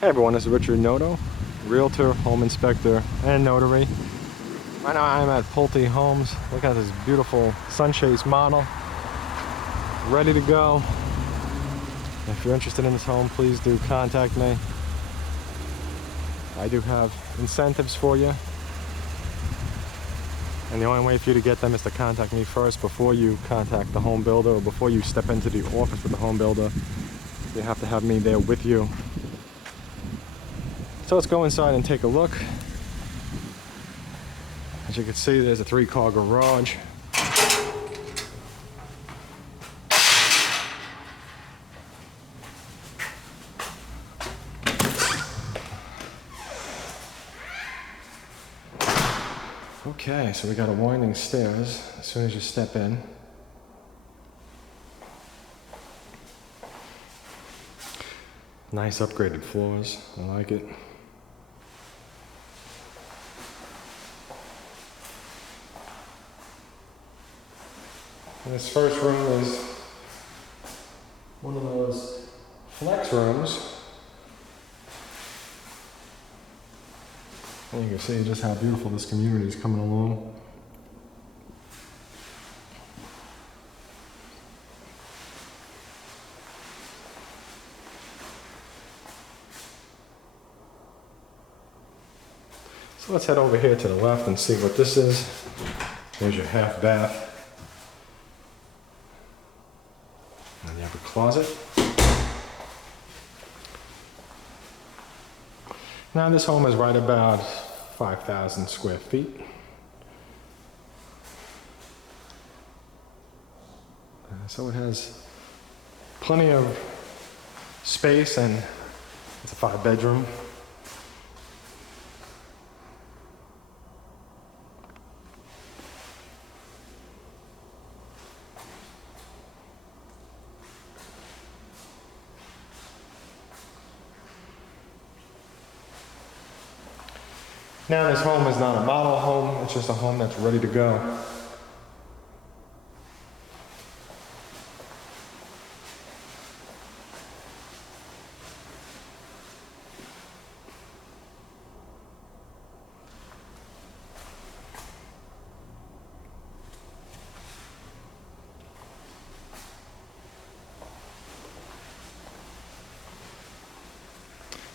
Hey everyone, this is Richard Noto, Realtor, Home Inspector, and Notary. Right now I'm at Pulte Homes. Look at this beautiful Sunchase model, ready to go. If you're interested in this home, please do contact me. I do have incentives for you. And the only way for you to get them is to contact me first before you contact the home builder, or before you step into the office with the home builder. You have to have me there with you. So let's go inside and take a look. As you can see, there's a 3-car garage. Okay, so we got a winding stairs as soon as you step in. Nice upgraded floors, I like it. And this first room is one of those flex rooms. And you can see just how beautiful this community is coming along. So let's head over here to the left and see what this is. There's your half bath. And you have a closet. Now this home is right about 5,000 square feet. So it has plenty of space, and it's a 5-bedroom. Now this home is not a model home, it's just a home that's ready to go.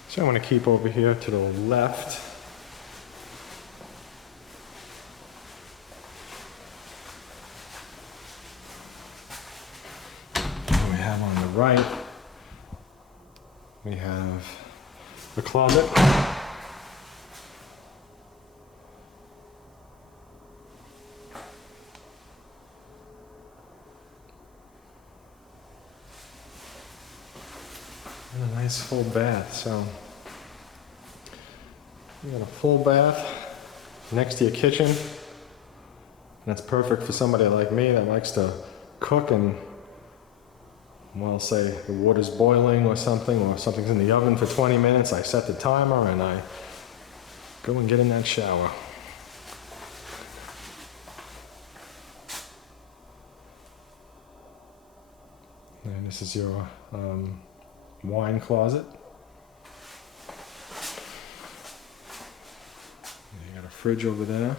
So I'm going to keep over here to the left. On the right, we have the closet. And a nice full bath. So you got a full bath next to your kitchen. And that's perfect for somebody like me that likes to cook, and well, say the water's boiling or something's in the oven for 20 minutes, I set the timer and I go and get in that shower. And this is your wine closet. And you got a fridge over there.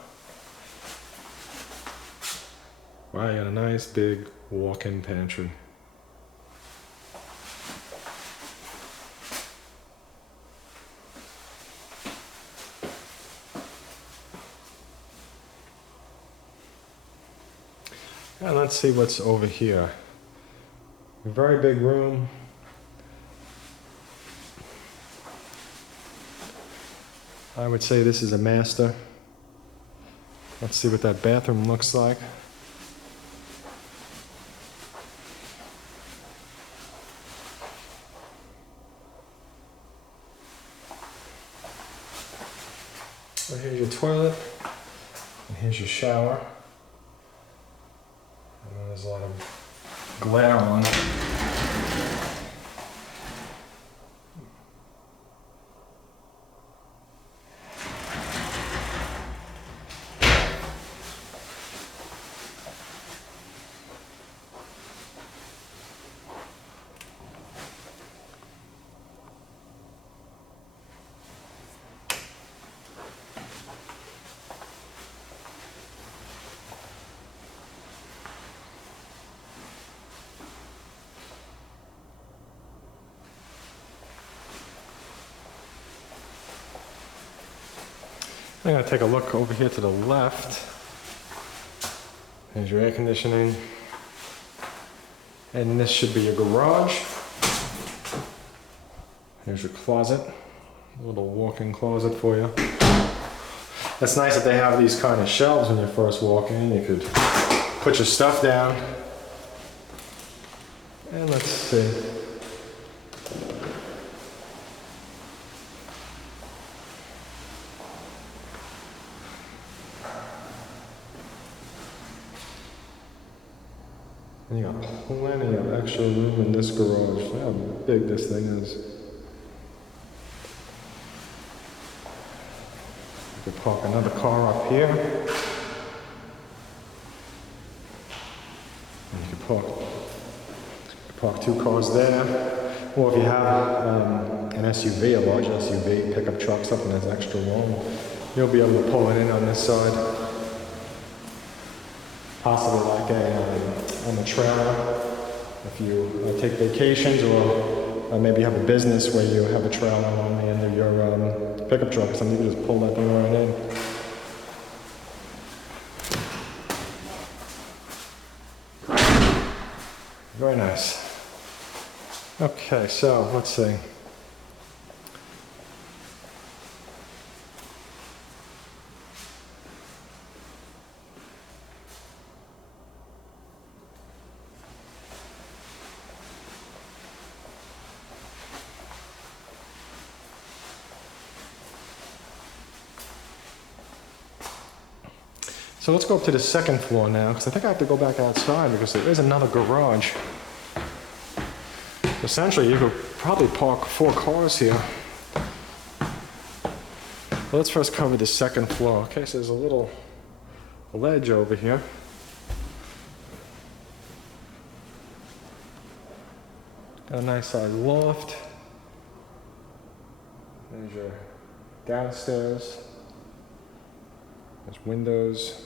Wow, you got a nice big walk-in pantry. And let's see what's over here. A very big room. I would say this is a master. Let's see what that bathroom looks like. So here's your toilet, and here's your shower. And then there's a lot of glare on it. I'm gonna take a look over here to the left. There's your air conditioning. And this should be your garage. Here's your closet. A little walk-in closet for you. It's nice that they have these kind of shelves when you first walk in. You could put your stuff down. And let's see. And you got plenty of extra room in this garage. Look how big this thing is. You could park another car up here. And you could park 2 cars there. Or if you have an SUV, a large SUV, pickup truck, something that's extra long, you'll be able to pull it in on this side. Possibly like on a trailer, if you take vacations, or maybe you have a business where you have a trailer on the end of your pickup truck or something, you can just pull that thing right in. Very nice. Okay, so let's see. So let's go up to the second floor now, because I think I have to go back outside because there is another garage. Essentially, you could probably park 4 cars here. But let's first cover the second floor. Okay, so there's a little ledge over here. Got a nice size loft. There's your downstairs. There's windows.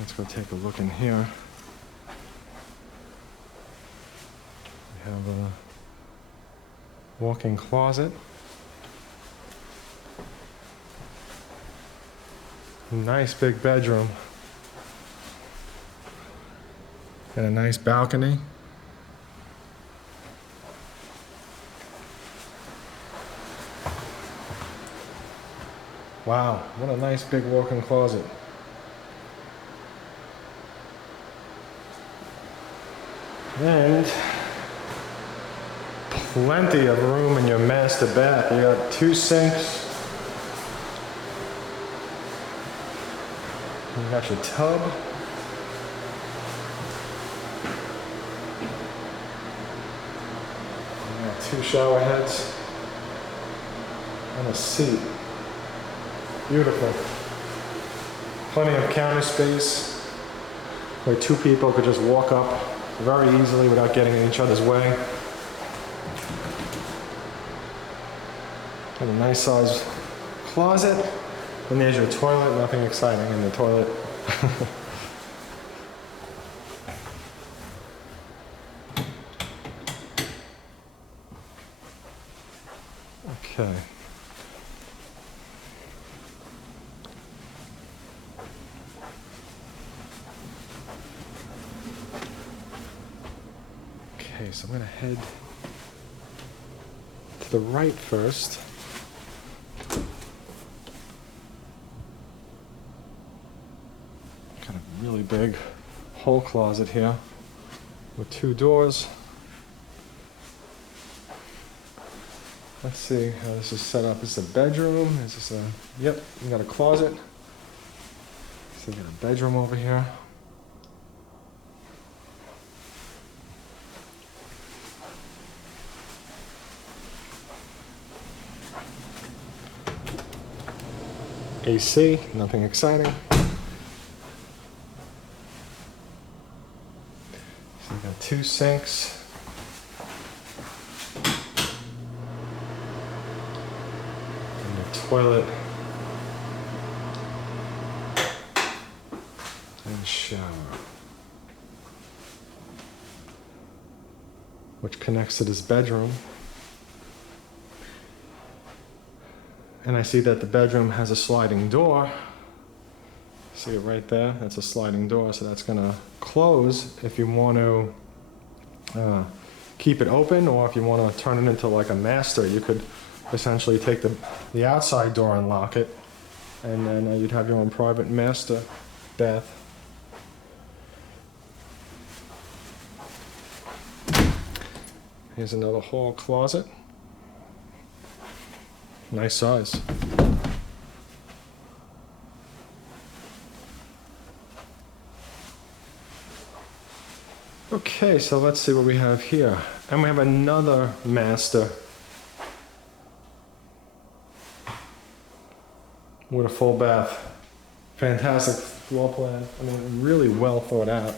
Let's go take a look in here. We have a walk-in closet. Nice big bedroom. And a nice balcony. Wow, what a nice big walk-in closet. And plenty of room in your master bath. You got 2 sinks. You got your tub. You got 2 shower heads. And a seat. Beautiful. Plenty of counter space where 2 people could just walk up very easily without getting in each other's way. Got a nice sized closet. And there's your toilet. Nothing exciting in the toilet. Okay. Okay, so I'm going to head to the right first. Got a really big whole closet here with 2 doors. Let's see how this is set up. Is this a bedroom? Is this a... Yep, you got a closet. So you got a bedroom over here. AC, nothing exciting. So you got 2 sinks. toilet and shower, which connects to this bedroom. And I see that the bedroom has a sliding door. See it right there? That's a sliding door, so that's gonna close if you want to keep it open, or if you want to turn it into like a master, you could essentially take the outside door and lock it, and then you'd have your own private master bath. Here's another hall closet. Nice size. Okay, so let's see what we have here. And we have another master with a full bath. Fantastic floor plan. I mean, really well thought out.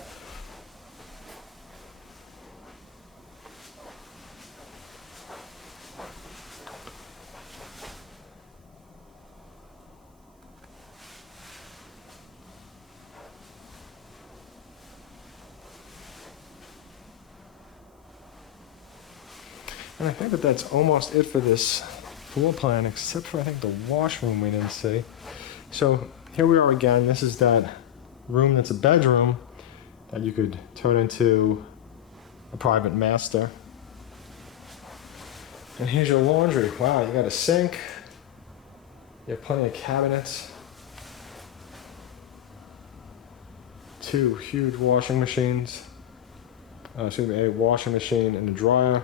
And I think that that's almost it for this floor plan, except for I think the washroom we didn't see. So here we are again. This is that room that's a bedroom that you could turn into a private master. And here's your laundry. Wow, you got a sink. You have plenty of cabinets. 2 huge washing machines. Excuse me, a washing machine and a dryer.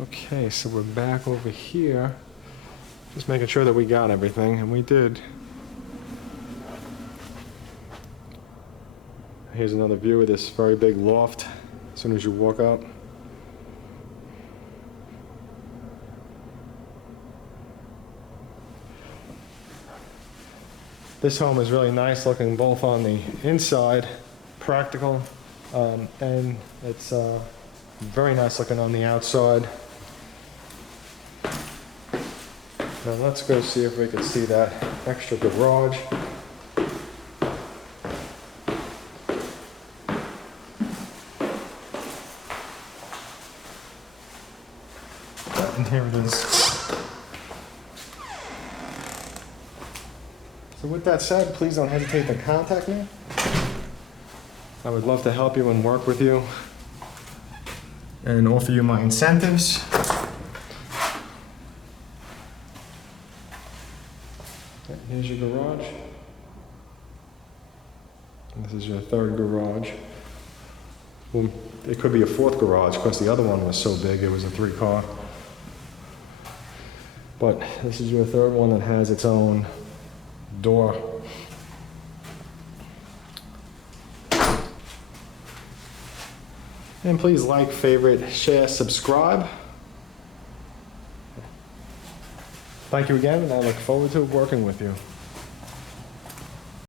Okay, so we're back over here, just making sure that we got everything, and we did. Here's another view of this very big loft as soon as you walk out. This home is really nice looking both on the inside, practical, and it's very nice looking on the outside. Now let's go see if we can see that extra garage. And here it is. So with that said, please don't hesitate to contact me. I would love to help you and work with you and offer you my incentives. Here's your garage. And this is your third garage. Well, it could be a fourth garage because the other one was so big it was a 3-car. But this is your third one that has its own door. And please like, favorite, share, subscribe. Thank you again, and I look forward to working with you.